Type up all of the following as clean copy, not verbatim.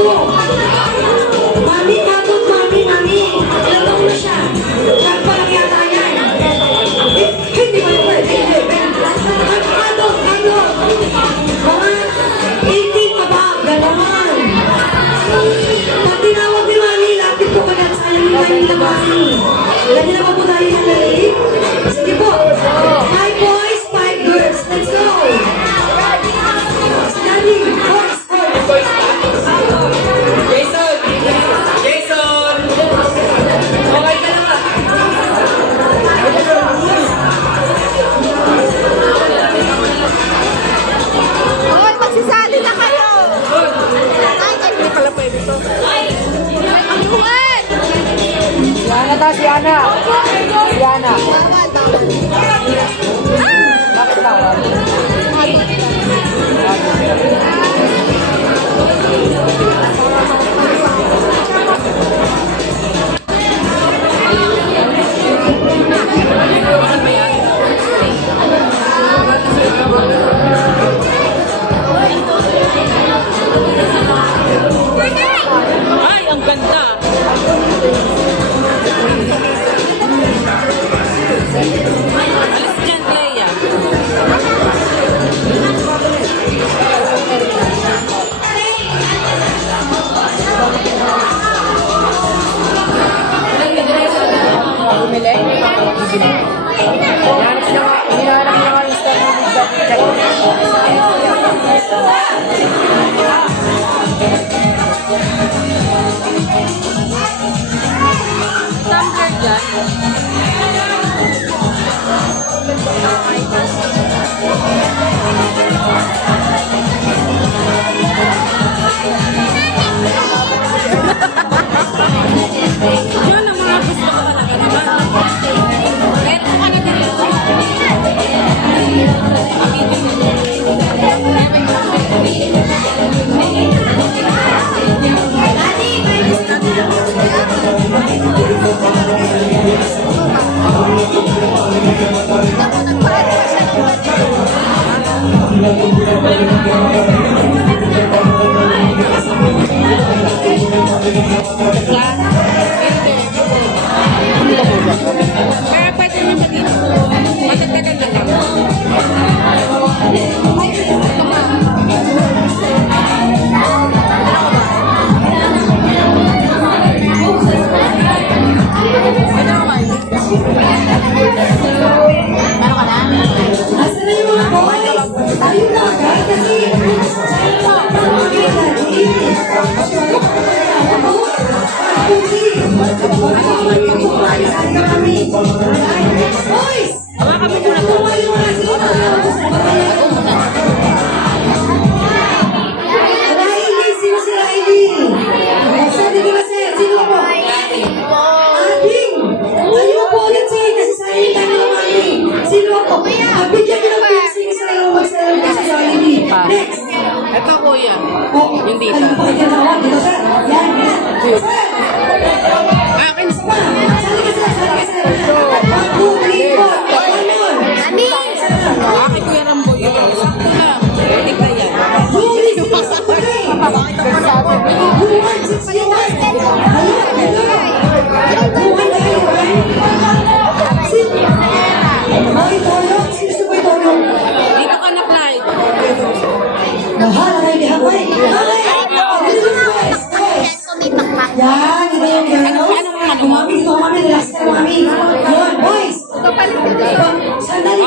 to. Mami, tapos mami. Ilang taon na siya? Saan pa lang yata yan? Hindi ba yung pwede? Ano? Mga 18 pa ba? Gano'n. Pag tinawag ni mami, lapit ko ka lang sa kanila mami. Lagi na ba po tayo ng lalit? Sige po. 5 boys, 5 girls. Let's go. Daddy, boys. Jason! Okay ka na ba? Hoy, magsisali na kayo! Ay, hindi pala pwede to. Ay, ang buwan! Si Ana. Bawal. Bakit bawal? Ay, ang ganda. Alis dyan, Leia. Bumili? Hinahanap niya nga yung star ng Tumbler dyan. Yun ang mga gusto ko talaga naman. Meron ka na dito. Kaya pwede naman dito. Matatagal na lang. Asan na yung mga boys? Ayun na, guys, kasi... Boys! Hawakan mo muna to. Riley, sino si Riley? Sir, di ba sir? Sino po? Ading! Ayaw po ulit sir, kasi sa inyo tayo ng mami. Sino po? Bigyan nyo ng piercing sa iyo mag-sell kasi sa Riley. Next! Ito, kuya. Oh, Yung dito. ano po ikaw na dito sir? Yan. Sir! Akin. Sali ka sir, sali ka sir. 1, 2, 3, 4. One more. Akin, Kuya Rambo. Yun. Sakto lang. Pwede ka yan. Luis, okay. Buwan, 6 years. Buwan kayo, Ay, Toyo. Sino si Boy Toyo? Dito ka na, Clyde. Mahal, Riley, hapay. Dito na, boys. Boys. Yan, iba yung girls. Mami, dito mami, relax ka mami. Yun, boys. Sandali.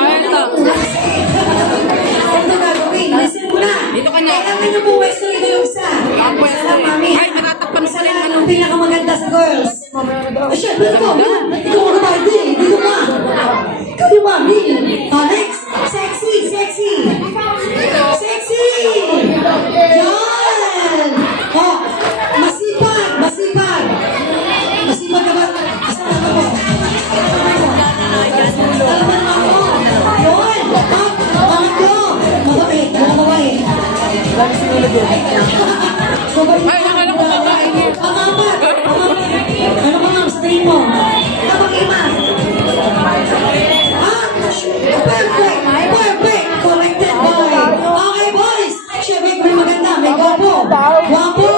Ano gagawin? Listen mo na. Dito ka na. Kailangan nyo po pwesto ito yung isa. Ang pwesto. Isa lang, mami. Ay, natatakpan Isa pa rin. lang, ang pinakamaganda sa girls. Ay, syempre ito. Ikaw ang kapatid eh. Dito ka. Ikaw yung mami. Next. Sexy. Yan. Oh, masipag. Masipag ka ba? Kasama ka po. Dalawa naman ako. Yun. Pangatlo. Mababait. Mababait. Ay, nakala ko babae niya. Pangapat. Ano ba ma'am? Sabihin mo. Kapag-ima. Perfect. Corrected boy. Okay, boys. Siya may maganda. May gwapo. Gwapo.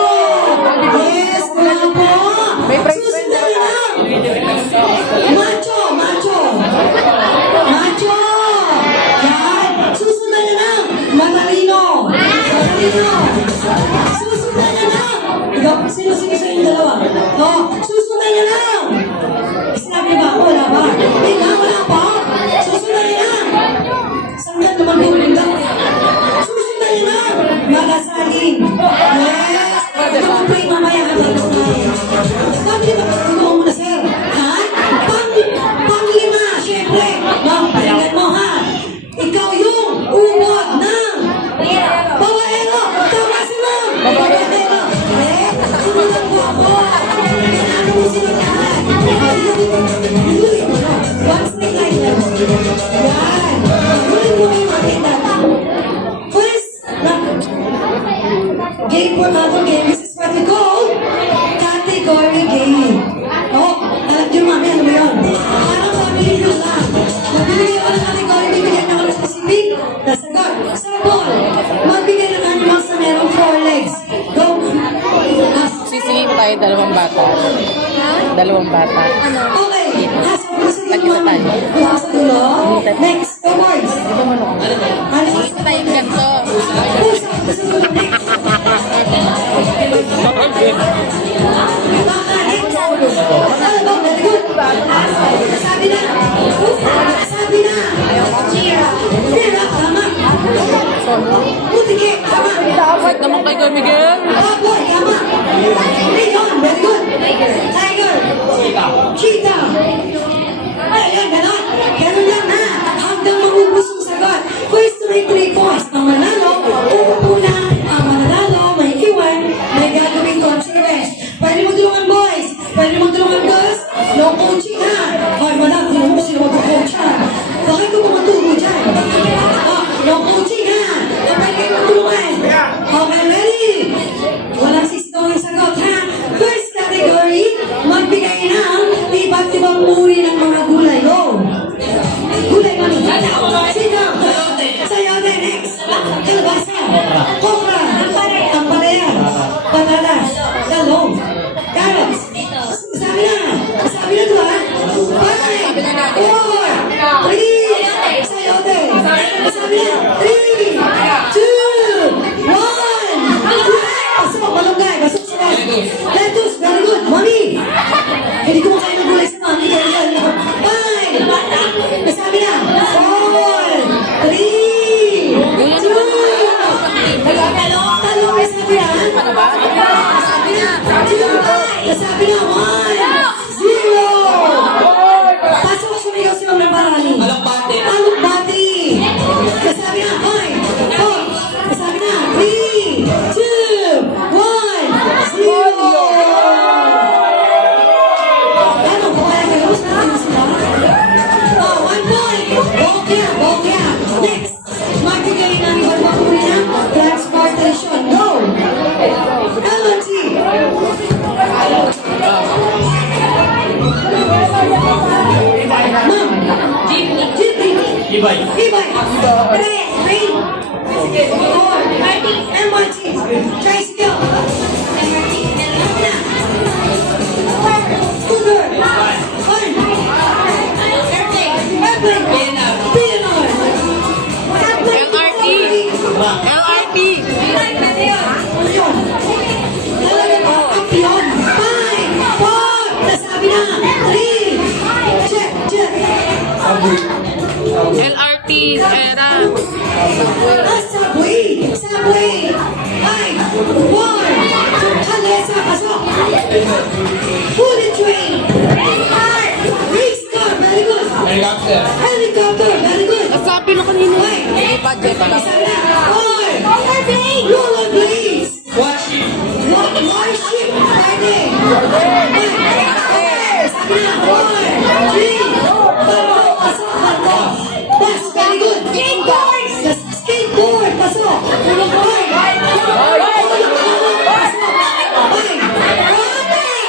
game for another game. This is what we call category game. Oh, alam niyo mami, ano ba yun? Parang family feud lang. Magbibigay ko ng category, bibigyan niyo ako ng specific na sagot. Sample, magbigay ng animals na merong 4 legs. Go! Sisingin ko tayo dalawang bata. Dalawang bata. Okay, nasa puso Tagisa yung mami. tayo. Wala sa dulo. Next, go boys. Animals Ito tayo ganito. puso, puso dulo. Next. Baka, next. Ano ba? Very good. Sabi na. Sabi na. Cheer. Cheer up. Tama. Putike. Tama. Dapat naman kay Kuya Miguel. Baboy. Tama. Leon. Very good. Tiger. Cheetah. Ayun, ganon. Ganon lang na. Hanggang maubos ang sagot. First to make 3 points. Ang manalo, uupo na. Ang mananalo, may iwan. May gagawin ko ang service. Pwede mo tulungan, boys. Pwede mo tulungan, girls. No coaching, ha? Ay, madam, tulungan mo sila mag-coach, ha? Bakit ko pumaturo dyan? No coaching, ha? Kapag kayo magtulungan. Okay, ready? Walang sisitaw ng sagot, ha? First category, magbigay ng iba't ibang uri ng mga gulay. Go! Gulay mami. Sino? Sayote. Next. Kalabasa. Okra. Ampalaya. Patatas. Talong. Carrots. Sabi na. Sabi na to, ha? 5, 4, 3. Sayote. Sabi na. 3, 2, 1. Pasok. Malunggay. Pasok sila. Lettuce. Very good. Mami. Hindi ko makain ng gulay sa mami. Sabi na. 4, 3, 2. Talong ay sabi na. Sabi na. 2. Sabi na. 1, 0. Pasok sumigaw si Mama Parani. Alukbati. Sabi na. 5, 4. Sabi na. 3, 2, 1, 0. Ano? Kaya kayo? Sabi sila? Oh, 1 point. Bokya. Next. Magbigay ng iba't ibang uri ng transportation. Go! LNT. Ma'am. Jeepney. Ibay. Train. MRT. Tricycle. Scooter. Fun. Airplane. Piano. LRT. LRT. Ano yun? Kampiyon. 5, 4. Nasabi na. 3. Check. LRT era. Subway. 5, 4. Kalesa. Pasok. Bullet train. Race car. Very good. Helicopter. Very good. Nasabi na kanina. Budget lang. Rollerblades. Warship. Friday. Sabi na. 4, 3. Pasok. Bus. Very good. Skateboard. Pasok.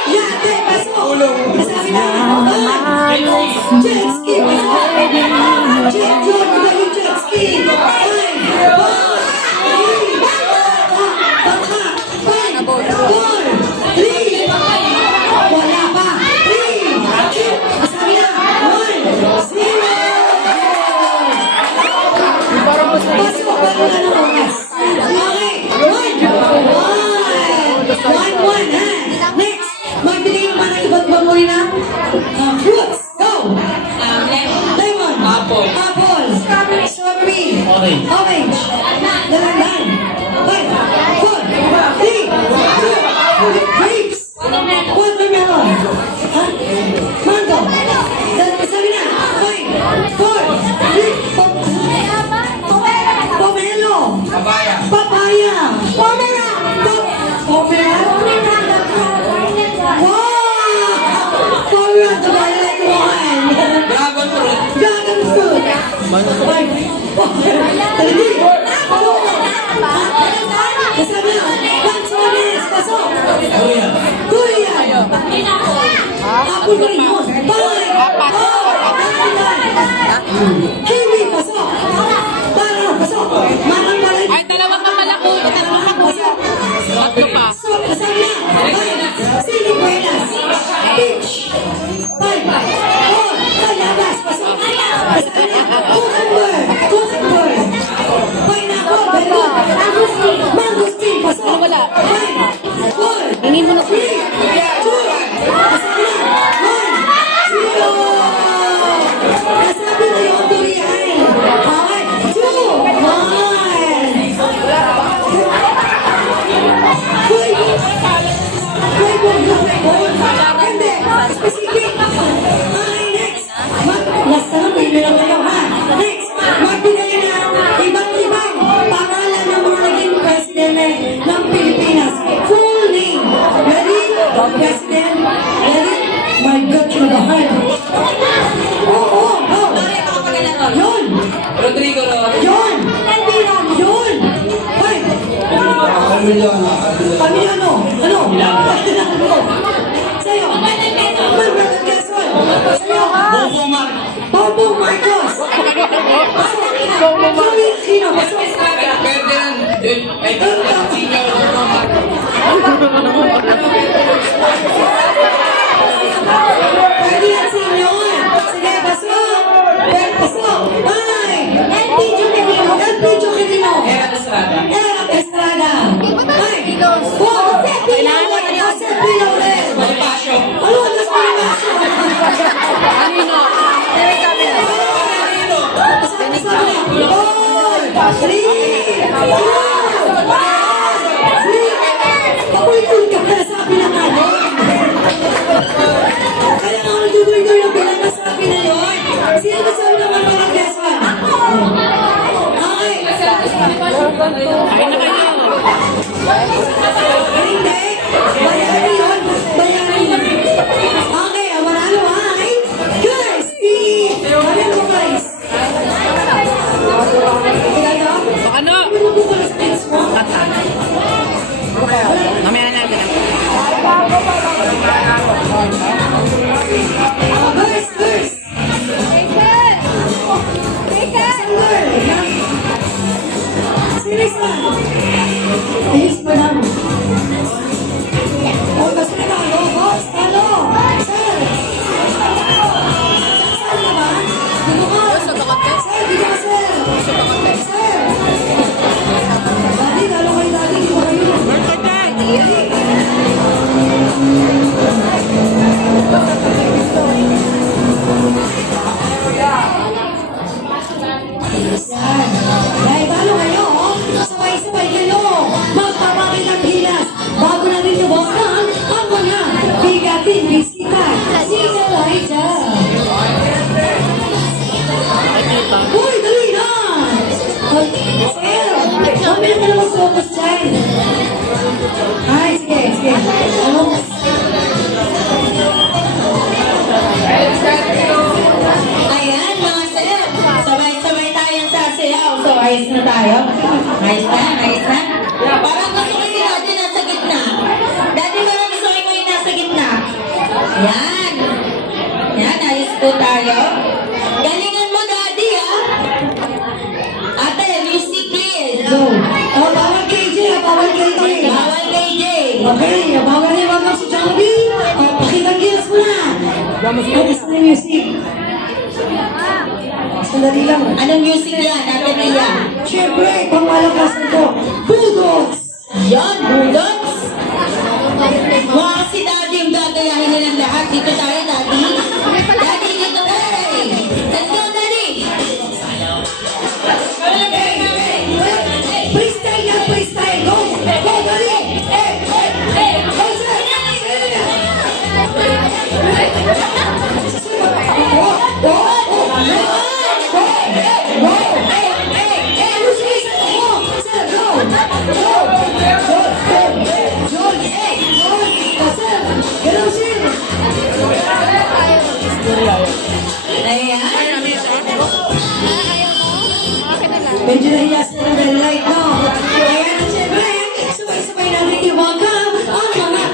Yate. Pasok. Sabi na. Jet ski. Pasok. Jet yun. Iba yung jet ski. 5, 4, 3. Wala pa. 3. Sabi na. 1, 0. Pasok ba kung ano oras? Okay. 1, ha? Next. Magbigay naman ng iba't ibang uri ng fruits. Go. Lemon. Apple. Strawberry. Orange. Dalandan. 5, 4, 3, 2. Grapes. Watermelon. Ha? Mango. Sabi na. 5, 4, 3. Pomelo. Papaya. Pomelo. Wow! Pomelo. Dragon fruit. 5, 4, 3. Sabi na. Durian. Apple pa rin yun. Apat. Kiwi, pasok. Parang, pasok. Manang balay. Ay, dalawang mamalakot. Dalawang makuya. Tatlo pa. Pasok, pasok na. Sili buenas. Peach. Bye. Oh, sayabas, pasok. Pasok na. Cucumber. Cucumber. Pineapple, melon. Mangosteen, pasok. Wala. Five, four, Hindi mo na. three, two, pasok na. One, zero. Nasabi na yung durian. Okay, two, one. Hindi. Specific. Okay, next. Last na lang, hindi lang kayo, ha? Next. Magbigay na iba't ibang pangalan ng mga naging presidente ng Pilipinas. Full name. Ready? President. Ready? My God, kinabahan. Oo. Yun. Rodrigo Yun. Yun. Hoy. Pamilya ano? Sa'yo. Margaret Quezon. Sa'yo. Bongbong Marcos. Joey Aquino. Ferdinand Senior. Pwede yan sa inyo. Sige, pasok. Pasok. Ay. LP Joquetino. Era Estrada. Erap Estrada. Ay. Jose Pilaurel. Bonifacio. Ano ang mas Bonifacio? Kanino? Papulitin ka pala sa pinakanon. Kaya nga nagduduloy ng pinaka sa pinayon. Sino ba sabi naman parang Quezon? Okay. Kain na kayo. Hindi. Bayani yun. Bayani. Okay, ang manalo ay guys, Mariano guys. So ano? Mamaya na natin. Girls. Serious na. Ayos pa lang. Oh, basta na talo, boss. Talo. Sir. Saan ka ba? Dito ka. Sa takot Sir, dito ka, sir. Sa takot Sir. Daddy, talo kayo, daddy. Dito kayo. Yan. Dahil talo kayo, oh. Sabay-sabay kayo. Magpapakit ng hilas. Bago natin lubukan ang mga bigatin bisita. Sino Elijah? Uy, dali na! Sir, kami na naman focus dyan. Ay, sige. Ano? Ayan, mga sir. Sabay-sabay tayong sasayaw. So, ayos na tayo. Ayos na. Parang gusto ko si Daddy nasa gitna. Daddy, parang gusto ko yung nasa gitna. Yan. Ayos po tayo. Galingan mo, Daddy, ha? Ate, music please. Go. Oh, bawal KJ, bawal KJ. Okay, bawal niya wag si Johnny. Oh, pakitang-gilas mo na. Focus na yung music. Sandali lang. Anong music yan, Ate Mia? Siyempre, pangmalakas nito. Bulldogs! Yan, Bulldogs! Mga si Daddy yung gagayahin nilang lahat. Dito tayo, Daddy. Daddy, dito tayo. Let's go, Daddy! Freestyle yan, freestyle. Go, Daddy! Go, sir! Medyo nahiyas na ng light, no? Kaya na siyempre, sabay-sabay natin i-welcome ang mga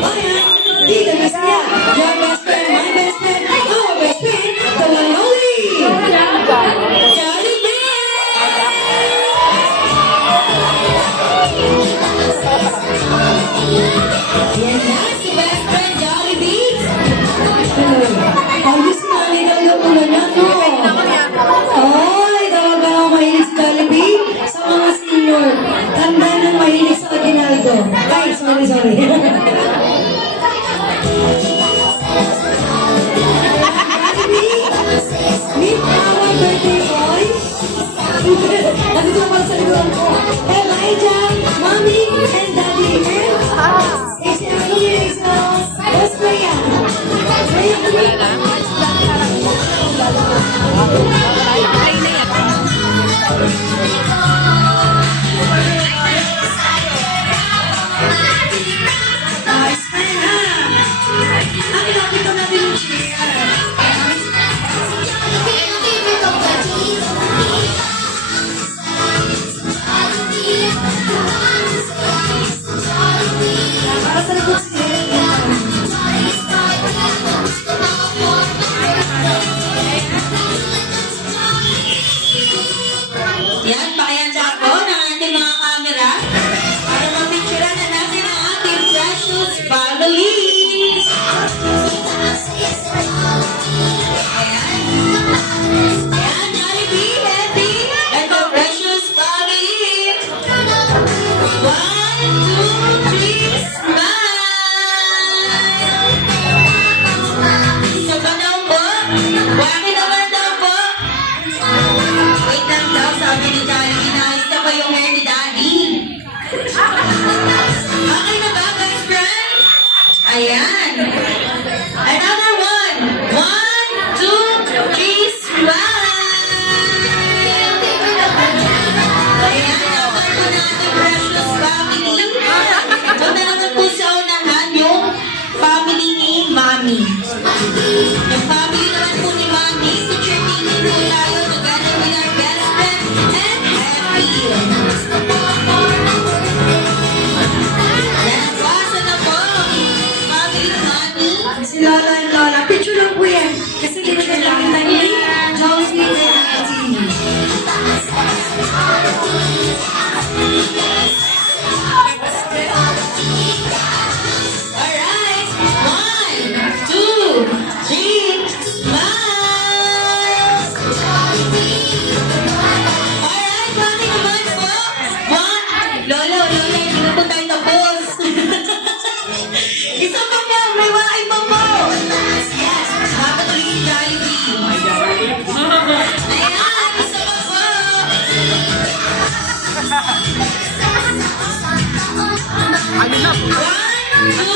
Bayan, Tita Garcia, your best friend, my best friend, our best friend, the one and only, Jollibee! Yan na, si best friend Jollibee. Ayos na, ligaw yung ulo niya, no? Ay, talaga ako mahilig sa Jollibee. Sa mga senior, tanda ng mahilig sa Aguinaldo. Ay, sorry. Meet our birthday boy. Nandito naman sa likuran ko. Elijah, Mommy, and Daddy. And si ano yun, sa Boss Raya. Nice man, ha? Ang ilapit ko natin yung chair. Para sa likod siya. Yan, pakihanda po ng ating mga camera para mapicturean na natin ang ating precious family. Ayan, Jollibee, happy, and the precious family. 1, 2, 3, smile! Isa pa daw po? Bakit naman daw po? Wait lang daw, sabi ni Daddy, inaayos na ba yung hair ni Daddy? Okay na ba, best friend? Ayan. Another one. 1, 2, 3, smile! Ayan, okay po na ating precious family. Punta naman po sa unahan yung family ni Mami. Yung family naman po ni Mami, picture taking po tayo together with our best friend and happy. Yan, basa na po. Family ni Mami. Si Lola and Lola, picture lang po yan. Kasi hindi ko lang kita ni Jollibee and Auntie. Alright, 1, 2, 3, smile! Alright, pati naman po. Lola, hindi na po tayo tapos. Isa pa po, may waay pa po. Yes, makatuloy si Jollibee. Ayan, isa pa po. Ano na? 1, 2,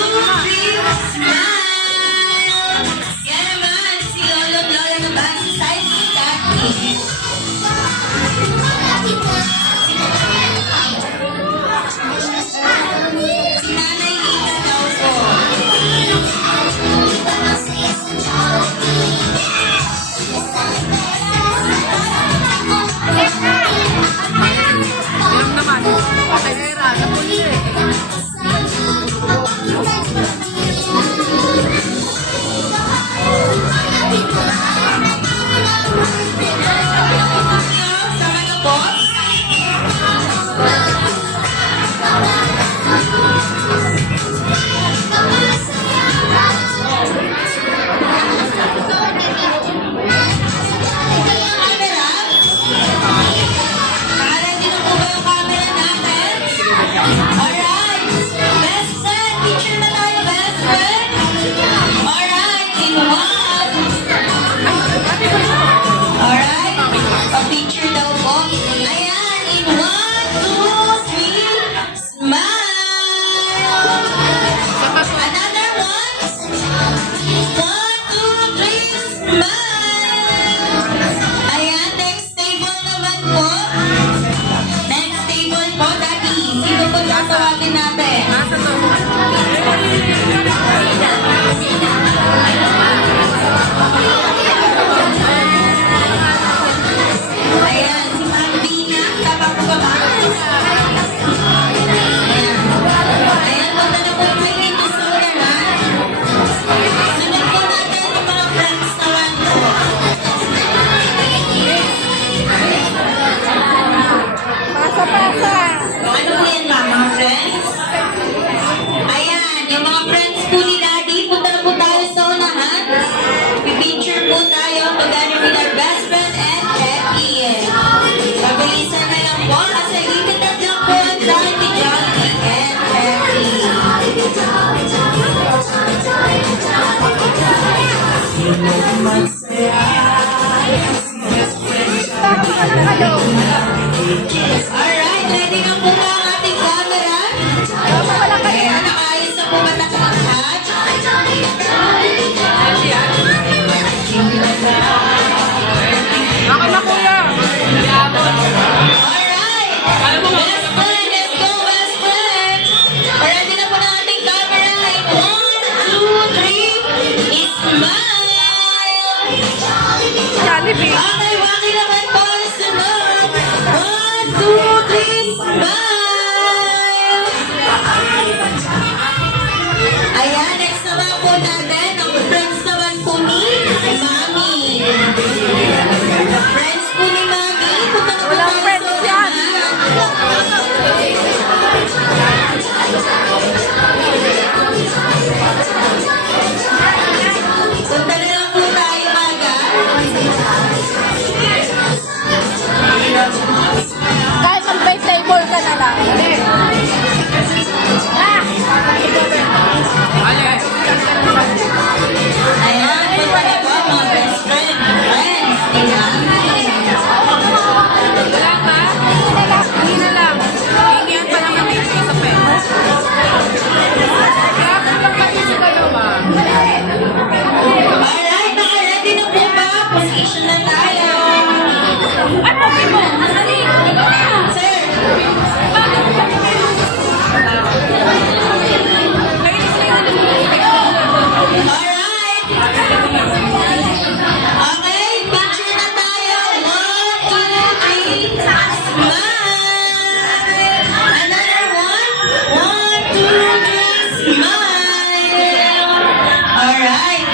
3, smile! Yan naman, si Lolo Lola naman, si Side ni Daddy. Si Nanay Ika daw po. Yan naman. Pera, napuli eh. Sama na po. Camera? Ready na po ba yung camera natin? Alright. Best friend, picture na tayo, best Jollibee. Okay, waki naman po. Sunod. 1, 2, 3, smile! Ayan, next naman po natin. Ang friends naman po ni Mami. Friends po ni Mami. Punta na po Walang tayo friends sa yan. Punta na lang po tayo, Maga. Kahit mag-bait table ka na lang. Ayan, punta na po mga best friend. Friends ni Mami. Wala ba? Hindi na lang. Hingihan pa lang kami ng isa pen. Kaya pa lang kami sa dalawa. Alright, naka-ready na po ba? Position na tayo. Ano mo? Nasali? Sir, alright. Okay, picture na tayo. 1, 2, 3, smile. Another one. 1, 2, 3, smile. Alright.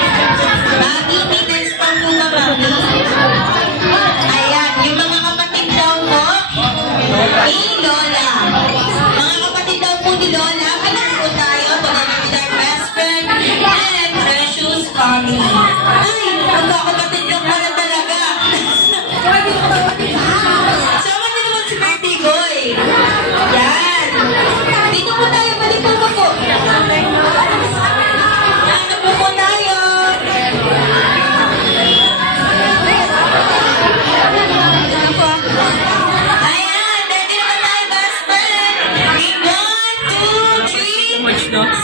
Mami, may pa muna, Mami. Ayan, yung mga kapatid daw mo ni Lola. Mga kapatid daw po ni Lola, kaya po tayo, together with our best friend and precious family. Ay, magkakapatid lang pala talaga. Sama niyo naman si Birthday Boy. Yan. Dito po tayo, balik po po. Ano po tayo? Ayan, ready naman tayo, best friend. 1, 2, 3,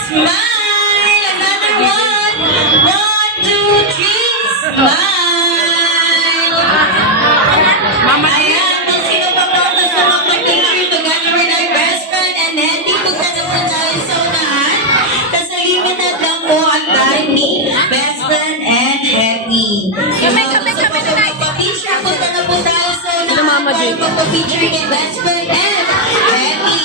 smile. Another one. 1, 2, 3, smile. Ayan, kung sino pa po ang gusto mag-picture together with our best friend and Hetty, together po tayo sa unahan. Tapos limited lang po ang time ni best friend and Hetty. Kami na Picture, punta na po tayo sa unahan para magpa-picture kay best friend and Hetty.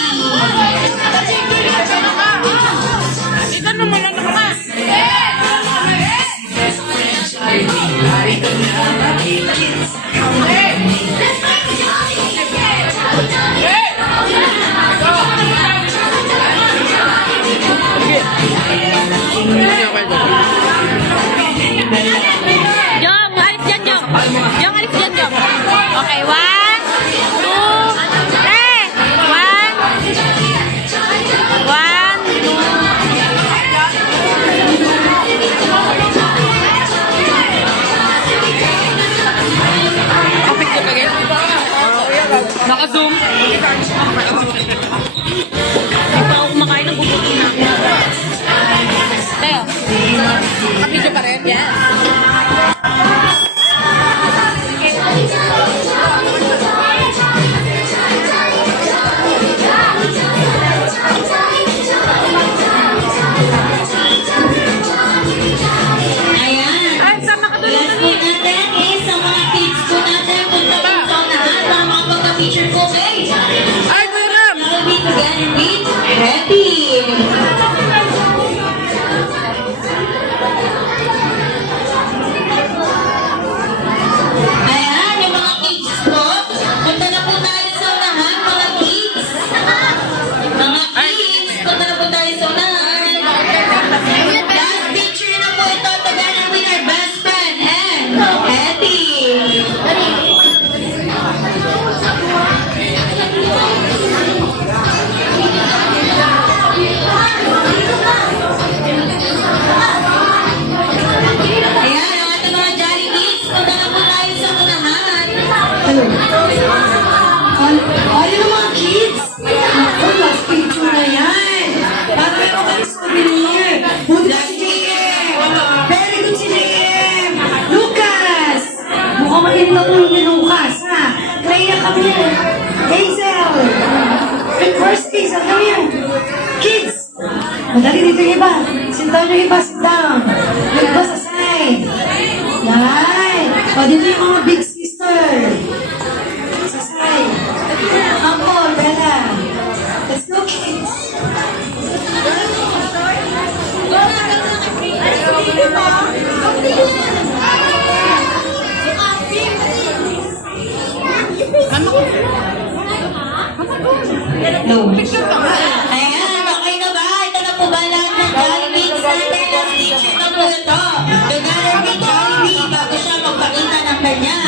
Ito naman ang naman. Jom, alis dyan, Jom. Jom, alis dyan, Jom. Okay, 1, 2, 3. 1, 2. Naka-zoom. Hindi pa ako kumakain ng bubuti na. Tayo. Kapidyo pa rin? Yes. Ayan. Ay, sama ka Last po natin is sa mga kids po natin. Punta po sa unahan para makapagpa-picture po kay. Ay, Kuya Ram! I'll be together with Happy. Ayan, yung mga kids po. Punta na po tayo sa unahan, mga kids. Mga kids, punta na po tayo sa unahan. Last picture na po ito together with our best friend and Hetty. Ayan, ang ating mga Jollibees, punta na po tayo sa unahan. Ayun ang mga kids. Ako, last picture na yan. Para meron kayo souvenir. Buti na si JM. Very good si JM. Lucas. Mukhang mainit na ulo ni Lucas, ha? Clea, come here. Hazel. First Hazel, come here. Kids. Madali dito yung iba. Sit down yung iba, sit down. Yung iba sa side. dito yung mga big sister. Sasay. Amor, Bella. Let's go, kids. No. Ayan, okay na ba? Ito na po ba lahat ng Jollibee? Standard last teacher na po ito. Together with Jollibee, bago siya magpakita ng kanya.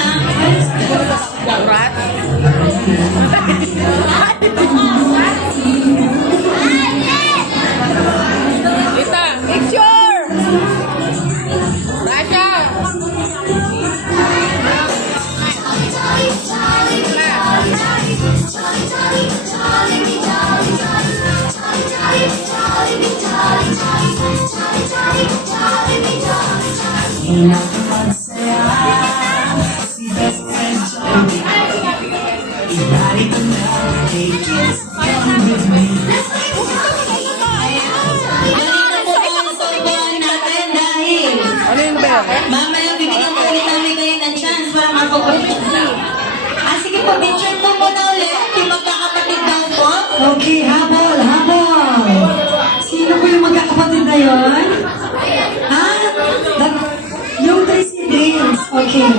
Lita! Picture! Rasha! Ganito po ang subuan natin dahil Ano yun ba yun? mamaya bibigyan po ulit namin kayo ng chance para makapag-picture. Sige po, picture po muna ulit. Yung magkakapatid daw po. Okay, habol, habol. Sino po yung magkakapatid na yun? Ha? Yung 3 siblings. Okay.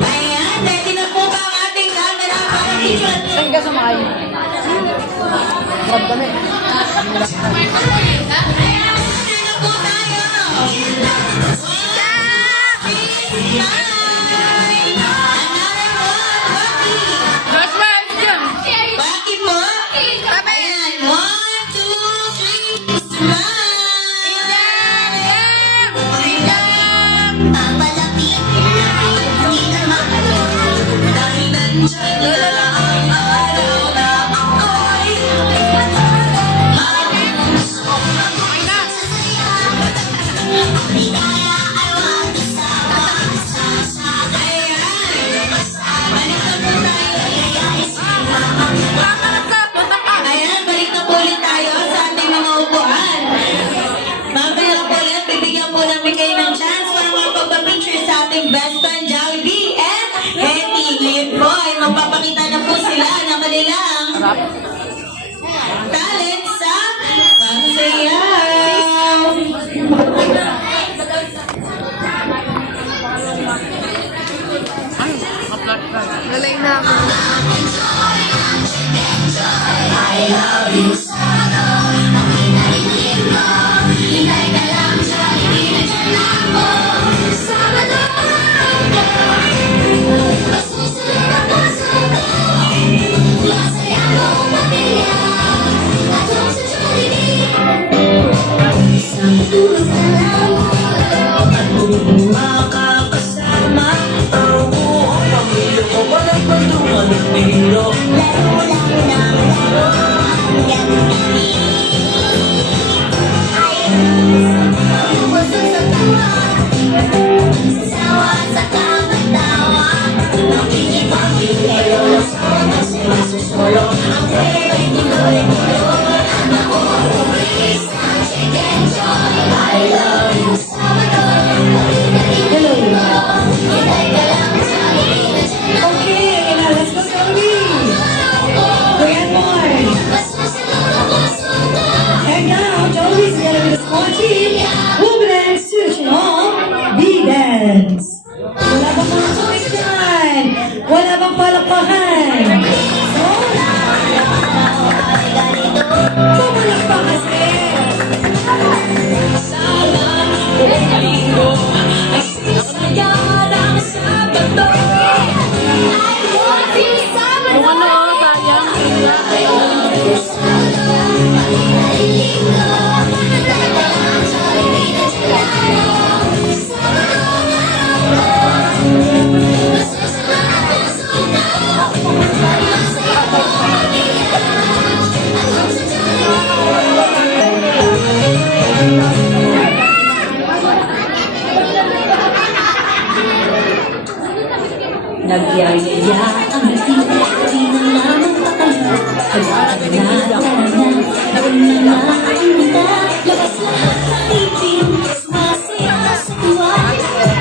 Ayan, ready na po ba ang ating camera para picture? Saan ka sumakay? Grab kami. Ayan, na po tayo. Joshua! Diyan! Baki po. Ayan, 1, 2, 3, smile. Papalapit hindi na makalong dahil nandiyan na ang araw na ako'y mapuso. Ligaya ay wag kasama. Ayan, balik na po tayo. Ayan, balik na po ulit tayo sa ating mga upuan. Mamaya po ulit, bibigyan po namin kayo ng chance para makapagpa-picture sa ating best friend Jollibee and Hetty. Ngayon po ay magpapakita na po sila ng kanilang talent sa pagsayaw. Lalay na ako. Makakasama ang buong pamilya ko. Walang patungan ng biro. Laro lang ng laro. Hanggang kami ay busog sa tawa. Sasawa sa kamatawa. Makikipagin kayo ng solo. Sinususolo. Ang pwede tuloy-tuloy. Ang nakukulis ng chicken joy. I love you, Salvador. Okay, now let's go, Jollibee. Kuya Moy. And now, Jollibee's together with the small team will dance to the Chinong B-Dance. Wala bang mga tuwis dyan? Wala bang palakpakan? So, pumalakpak kasi. Yung ano, sayang. Thank Nagyayaya ang ngiti, di na lamang pakala. Halika na, tara na, gawin na nga ang mata. Labas lahat ng ngipin, sumasaya sa tuwa.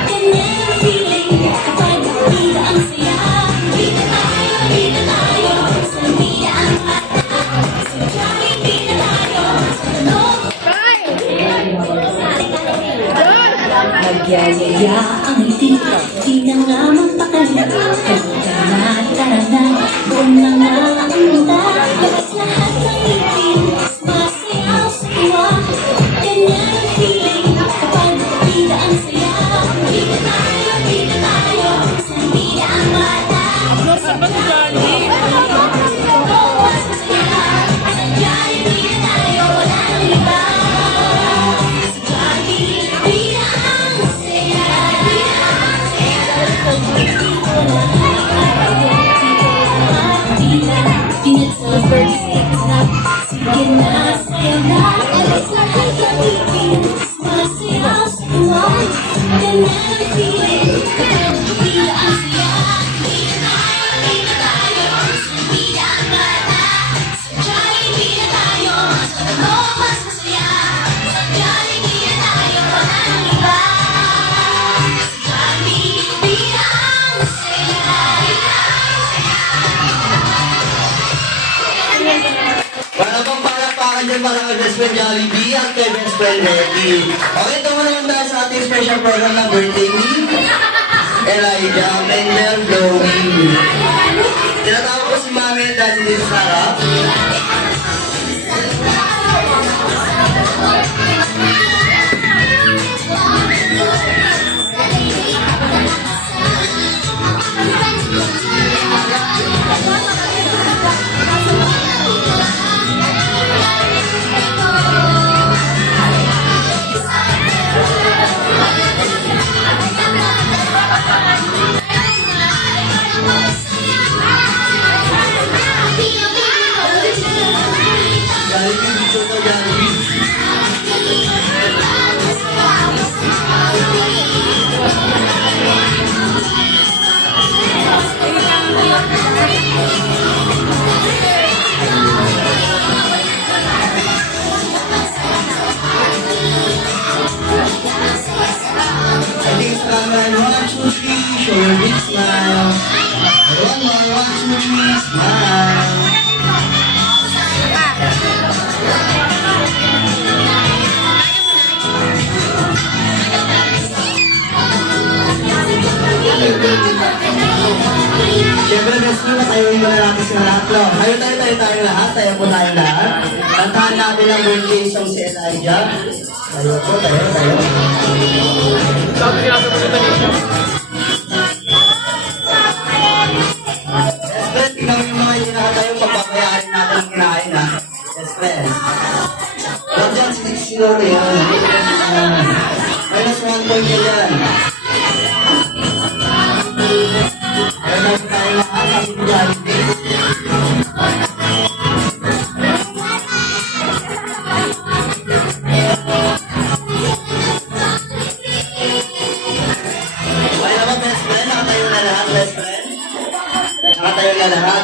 Ganyan ang feeling, kapag bida ang saya. Bida tayo, sa bida ang mata. Sadyang bida tayo, sa tanong. Nagyayaya ang ngiti, di na nga magpakali. Halika na, tara na, buong na nga ang mata. Labas lahat ng ngipin, sumasayaw sa tuwa. Ganyan ang feeling, kapag bida ang saya. Bida tayo, sa bida ang mata. Sadyang bida tayo, wala nang iba. Sige na, sayo na, alas lahat ng ngipin, sumasayaw sa tuwa. Ganyan ang feeling, kapag bida ang saya. Bida tayo, sa bida ang mata. Sadyang bida tayo, sa tanong mas masaya. Sadyang bida tayo, wala nang iba. Sadyang bida ang saya. Para pang palapakan dyan para kay best friend Jollibee at kay best friend Becky. Okay, ito muna naman tayo sa ating special program na birthday ni Elijah Mendel Blowing. Tinatawag ko si Mami at Daddy dito sa harap. Jollibee, dito ko Jollibee. I think it's time. 1, 2, 3, show your big smile. One more, 1, 2, 3, smile. Siyempre, best friend, tayoin muna natin sa lahat. Tayo lahat. Tayo po tayo lahat. Kantahan natin ang birthday song si Elijah. Tayo po, tayo. Best friend, tingnan mo yung mga hindi nakatayo. Pagpapayarin natin ang kinain, ha? Best friend. Huwag dyan, 6-0 yan. Minus 1 point yan yan. Tayo tayo lahat. Happy Jollibee. Okay naman, best friend. Nakatayo na lahat, best friend. Nakatayo na lahat.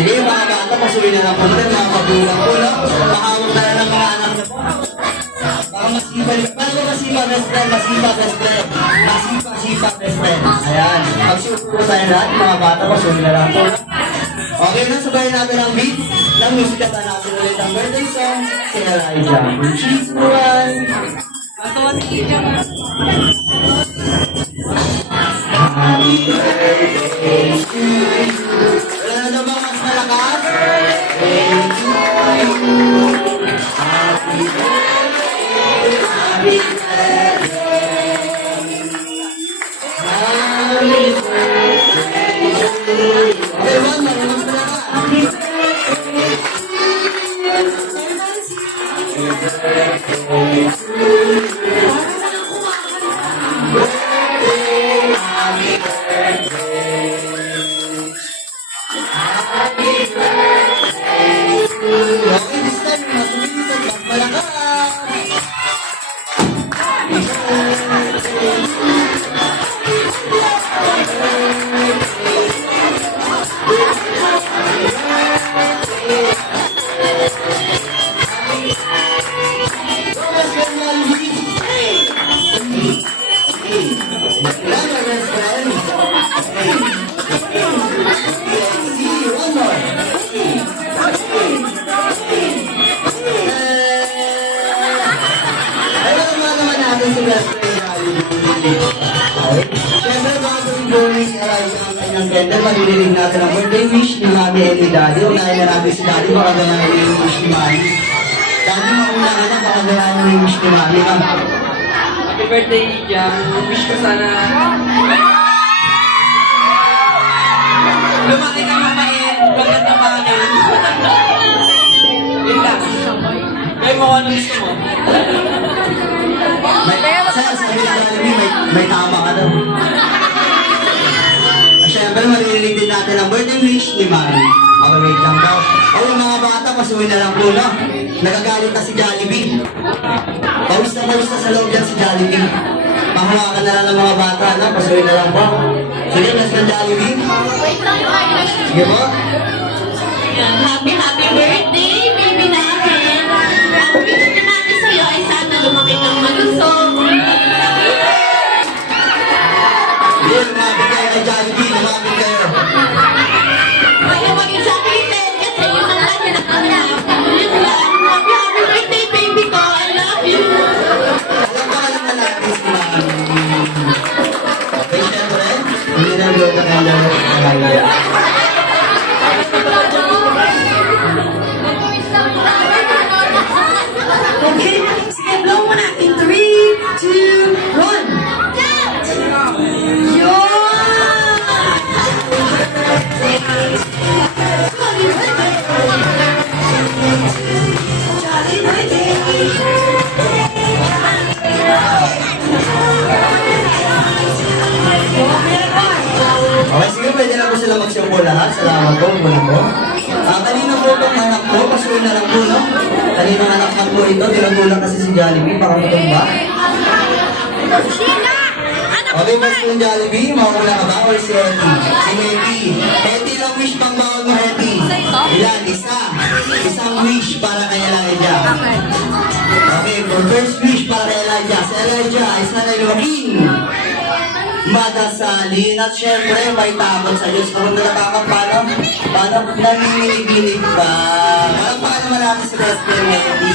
Sige, mga bata, pasuwi na lang po tayo, mga magulang po, no? Makawag tayo ng mga anak na po. Baka masipa, paano ba masipa, best friend? Masipa, best friend. Masipa, best friend. Ayan. Pagsuko po tayo lahat, mga bata, pasuwi na lang po. Okay na, sabayin natin ang beat ng musika. Natin ulit ang birthday song, si Elijah. Cheese one. Happy birthday to you. Wala na ba mas malakas? Birthday to you. Happy birthday. Happy birthday. Happy birthday to you. Okay, one more. Mas malakas. Happy birthday to you. Happy birthday to you. attendant, maririnig natin ang birthday wish ni Mami and ni Daddy. Unahin na natin si Daddy, baka ganahin niya yung wish ni Mami. Daddy, mauna ka na, baka ganahin niya yung wish ni Mami. Happy birthday, Lydia. Wish ko sana lumaki kang mabait, maganda pa ka. Yun lang. Kaya mo ano gusto mo. Sabi na Jollibee, may tama ka daw. Siyempre, maririnig din natin ang birthday wish ni Mami. Okay, wait lang daw. Oh, yung mga bata, pasuhin na lang po, no? Nagagalit na si Jollibee. Pawis na sa loob yan si Jollibee. Mahawakan na lang ng mga bata, no? Pasuhin na lang po. Sige, bless ka Jollibee. Sige po. Happy birthday, baby natin. Ang wish ko natin sa'yo ay sana lumaki kang malusog. Sige, lumapit kayo kay Jollibee. Lumapit kayo. Kaya maging sakitin kasi yun ang lagi na anak. Yun lang. Happy birthday, baby ko. I love you. Alam ka lang na natin si Mami. Okay, syempre. Hindi na luto ka lang. Okay, sige, blow mo na. In 3, 2, 1. Yun! Jolly birthday! Okay, sige, pwede na po sila magsimpo lahat. Salamat po, muna po. Kanino po itong anak ko? Pasuhin na lang po, no? Kaninong anak na po ito? Tinagulang kasi si Jollibee, baka matumba. Okay, mas yung Jollibee, mauna ka ba? Or si Hetty? Si Hetty. Hetty lang wish pang bawal mo, Hetty. Ilan? Isa. Isang wish para kay Elijah. Okay, for first wish para kay Elijah. Si Elijah ay sana'y lumaking madasalin at syempre may takot sa Diyos. Kung nalatakot, paano nanginginig ka? Paano naman natin sa best friend Hetty?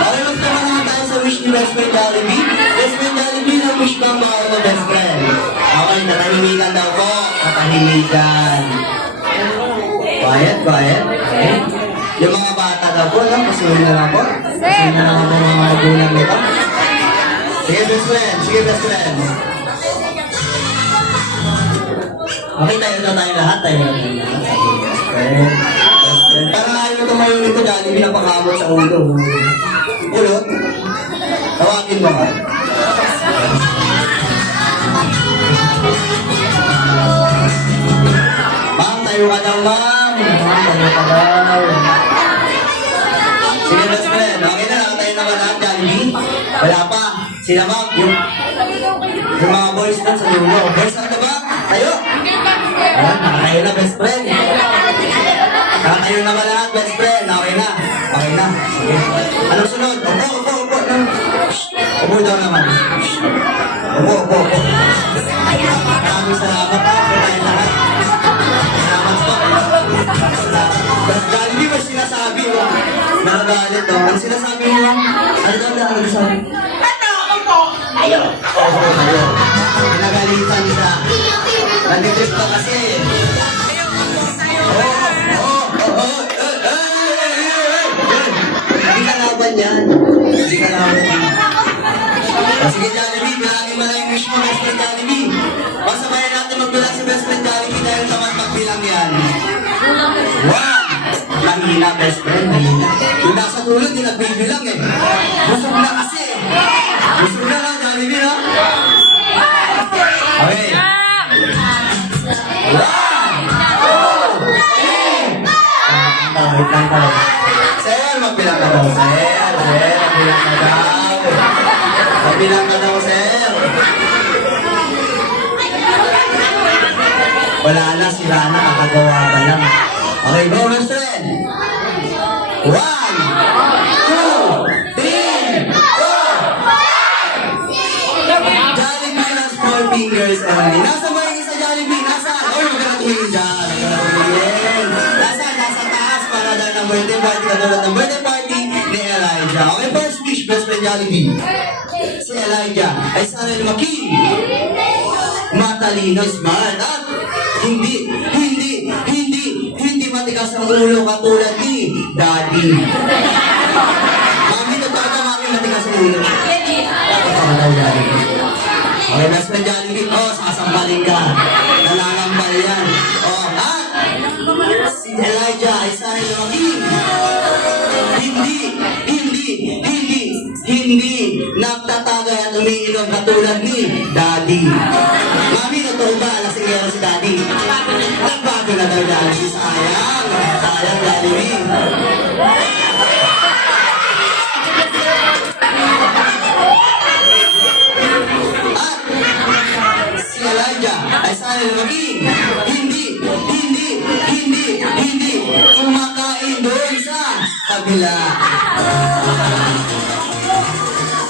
Okay, magtama naman tayo sa wish ni best friend Jollibee. Best friend Jollibee, na wish bang bawal mo best friend? Okay, natahimikan daw po. Natahimikan. Quiet. Okay. Yung mga bata daw po, no? Pasuhin na lang po. Pasuhin na lang po mga magulang nito. Sige, best friend. Okay, tayo lahat. Best friend. Parang ayaw tumayo nito, Jollibee na pakamot sa ulo. Ulo? Tawagin mo ka. Ma'am, tayo ka daw, ma'am. Tayo ka daw. Sige, best friend. Okay na, tayo naman lang, Jollibee. Wala pa. Sila, ma'am. Yung mga boys doon sa dulo. Boys, ang ba? Tayo. Ayan, nakakayo na, best friend. Nakakayo na ba lahat, best friend? Okay na. Sige. Anong sunod? Upo. Upo daw naman. Upo. Maraming salamat pa. Tayo lahat. Salamat po. Jollibee mo sinasabi mo. Nakagalit to. Ang sinasabi mo lang. Ano sabi? Ayaw. Pinagalitan ka. Nandidrip ka kasi. Hindi ka laban yan. Sige, Jollibee, bilangin mo na yung wish mo, best friend Jollibee. Pasabayan natin magbilang si best friend Jollibee dahil tamad magbilang yan. 1. Mahina, best friend, mahina. Yung nasa tulog, di nagbibilang eh. Busog na kasi eh. Busog na lang, Jollibee, no? Okay. 1, 2, 3. Sir, magbilang ka daw, sir. Magbilang ka daw, sir. Wala na, sila na, kakagawa pa lang. Okay, go, best friend. 1, 2, 3, 4. Jollibee has 4 fingers only. Nasa ba yung isa Jollibee? Nasa? Oh, magkakatuhin dyan. Nasa taas para dahil ng birthday party katulad ng birthday party ni Elijah. Okay, first wish, best friend Jollibee. Si Elijah ay sana lumaki, matalino, smart, at hindi ulo katulad ni Daddy. Mami, totoo ka mami, matigas ang ulo. Totoo daw, Jollibee. Okay, best friend Jollibee. Oh, sasampalin ka. Nalalambal yan. Oh, at si Elijah ay sana lumaki. Hindi nagtatagay at umiinom katulad ni Daddy. Mami, totoo ba? Lasingero si Daddy. Nagbago na daw Jollibee. Sayang. Sayang Jollibee. At si Elijah ay sana lumaki. Hindi kumakain doon sa kabila.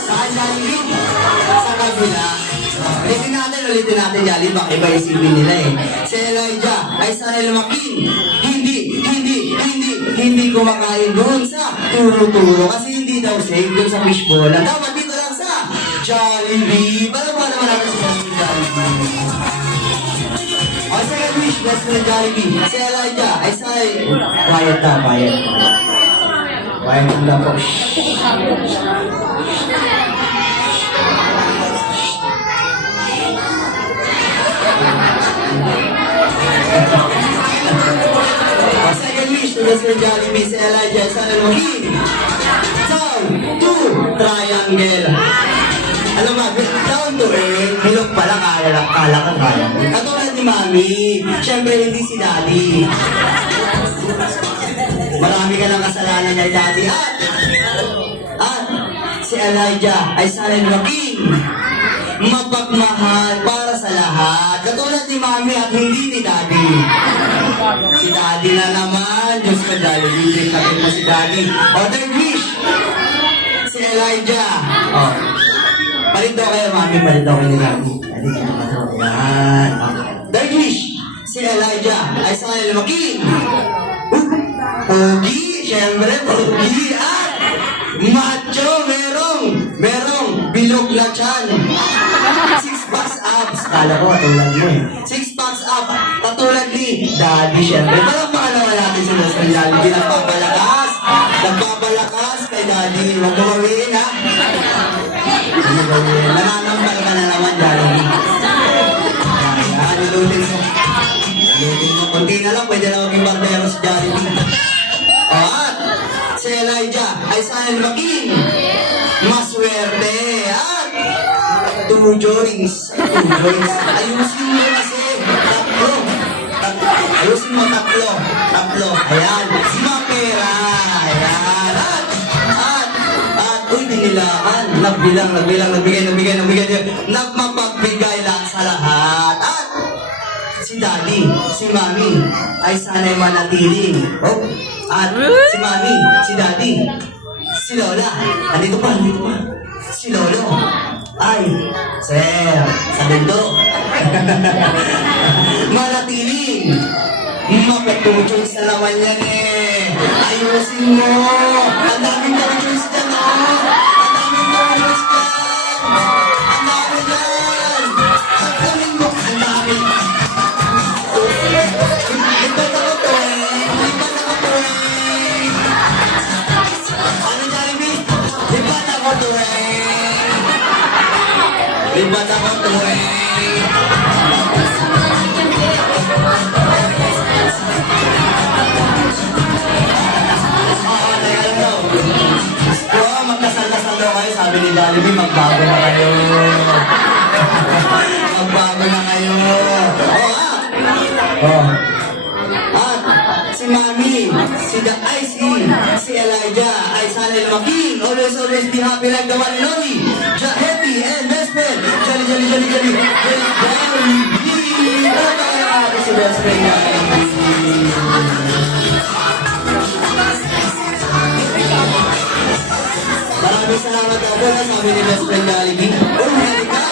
Saan Jollibee? Sa kabila. Ulitin natin Jollibee, baka iba isipin nila eh. Si Elijah ay sana lumaki. Hindi kumakain doon sa turo-turo kasi hindi daw safe doon sa fishbowl. Dapat dito lang sa Jollibee. Paano naman natin sa Jollibee? O, second wish, best friend Jollibee. Si Elijah ay sana... Quiet na, quiet. Quiet lang po. O, second wish to best friend Jollibee. Si Elijah ay sana lumaki. Down to triangle. Alam mo, down to earth, hilok pala, kala kang kaya. Katulad ni Mami, syempre hindi si Daddy. Marami ka ng kasalanan niya, Daddy. At si Elijah ay sana lumaki. Mapagmahal para sa lahat. Katulad ni Mami at hindi ni Daddy. Si Daddy na naman. Diyos ko, Jollibee, drink natin mo si Daddy. O, third wish. Si Elijah. O, palit daw kayo, Mami. Palit daw kayo ni Daddy. Yan. Third wish. Si Elijah ay sana lumaki. Pogi. Siyempre, pogi. At macho. Merong bilog na tiyan. 6 packs abs. Kala ko, katulad mo eh. 6 packs up. Katulad ni Daddy, syempre. Parang naman natin si Best Friend Jollibee. Nagpapalakas kay Daddy. Huwag gumawin, ha? Nananambal ka na naman, Jollibee. Yan, ilutin mo. Kunti na lang, pwede na maging bardero si Jollibee. O, at si Elijah ay sana lumaki. Maswerte. At 2 joints. Ayusin mo kasi. Ayusin mo tatlo. Ayan. Si Mapera. Ayan. At uy, dinilaan. Nagbilang. Nagbigay. Nagmapagbigay lang sa lahat. At si Daddy, si Mami, ay sana'y manatiling. Oh. At si Mami, si Daddy, si Lola, andito pa. Si Lolo, ay, sir, sa bendo. Manatiling. Mapag-choice na naman yan eh. Ayusin mo. Ang daming choice dyan, oh. Ang daming choice dyan. Ang dami dyan. Pagkamin mo, ang dami. Lipat ako to eh. Ano, Jollibee? Lipat ako to eh. Magkasal-kasal daw kayo, sabi ni Jollibee, magbago na kayo. Si Mami, si Elijah, ay sana lumaki. Always be happy like the one and only. Happy and best friend. Jolly. Si best friend niya. Maraming salamat ako na sabi ni best friend Jollibee. Medical.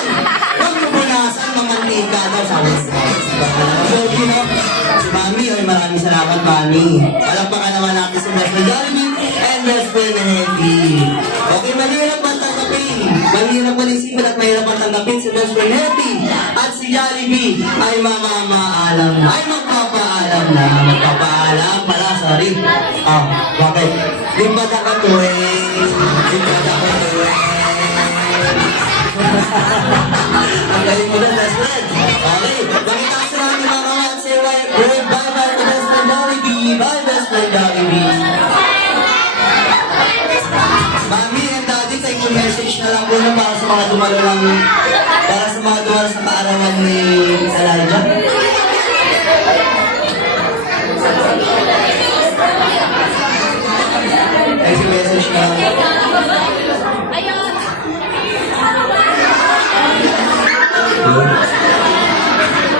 Huwag mo punasan, mamantika daw sabi. So, si Mami, maraming salamat, Mami. Palakpakan naman natin si best friend Jollibee and best friend Happy. Okay, mahirap man tanggapin. Mahirap man isipin at mahirap man tanggapin si best best friend Hetty, at si Jollibee ay mamamaalam na. Ay magpapaalam na. Magpapaalam pala, sorry. Bakit? Di ba ka to eh? Di ba ka to eh? Ang galing mo na, best friend. Okay, makitaas na natin mga mga at say bye-bye to best friend Jollibee. Bye, best friend Jollibee. Mami and Daddy, take yung message na lang po na para sa mga dumalo sa kaarawan ni Elijah. Take yung message na lang.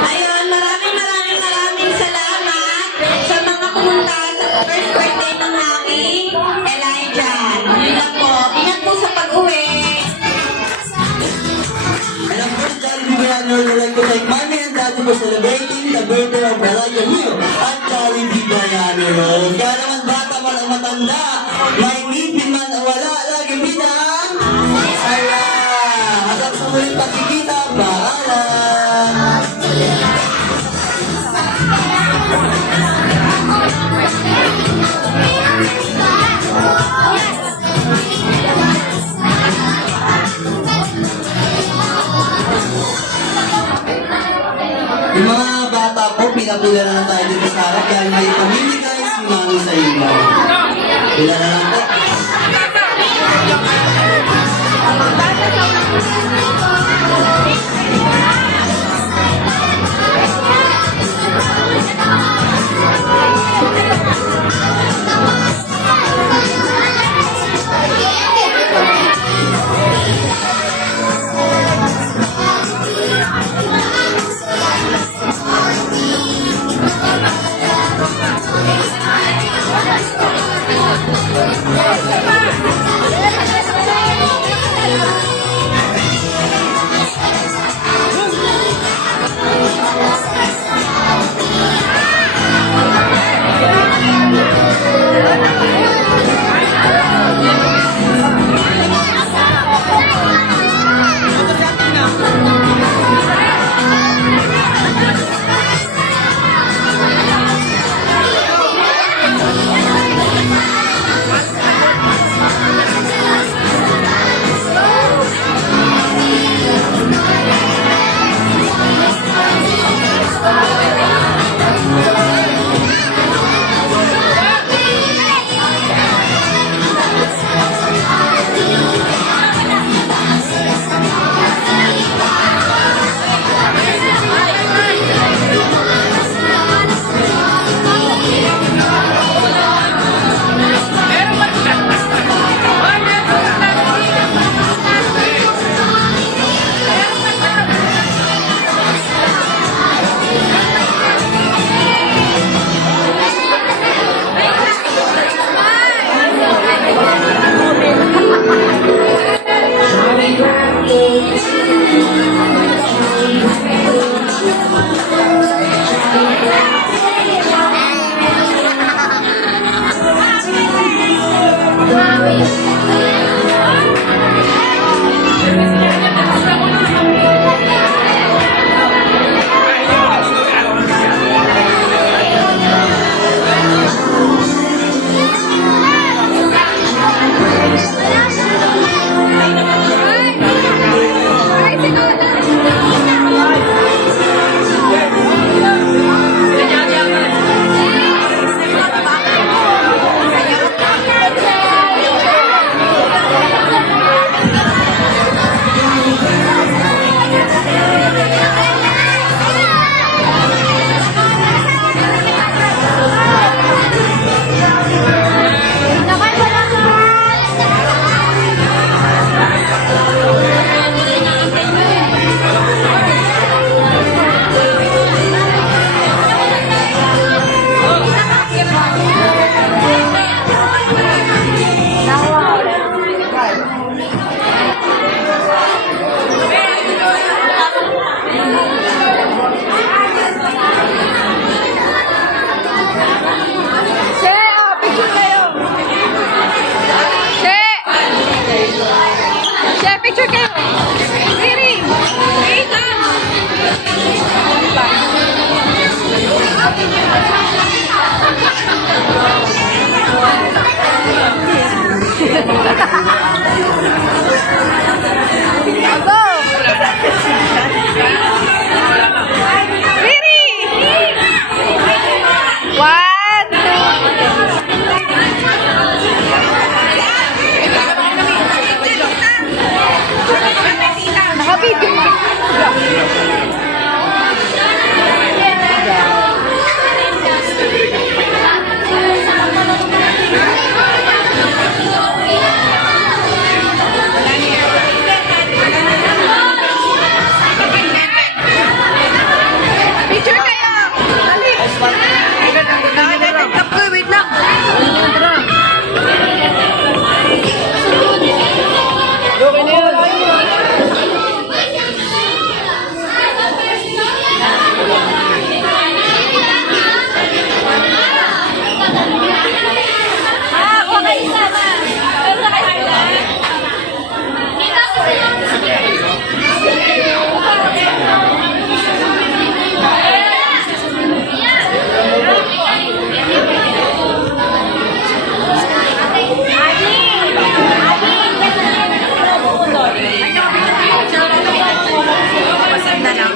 Ayun, maraming salamat sa mga pumunta sa first birthday ng aking Elijah. Yun lang po. Ingat po sa pag-uwi. And of course, Jollibee Bayaner would like to thank Mommy and Daddy for celebrating the birthday of Elijah Hill at Jollibee Bayaner. Kaya naman bata man ang matanda, may ngipin man o wala, lagi bidang saya. Hanggang sa muling pagkikita, paalam. Yung mga bata po, pinapila na lang tayo dito sa harap dahil may pamimigay si Mami sa inyo. Pila na lang po.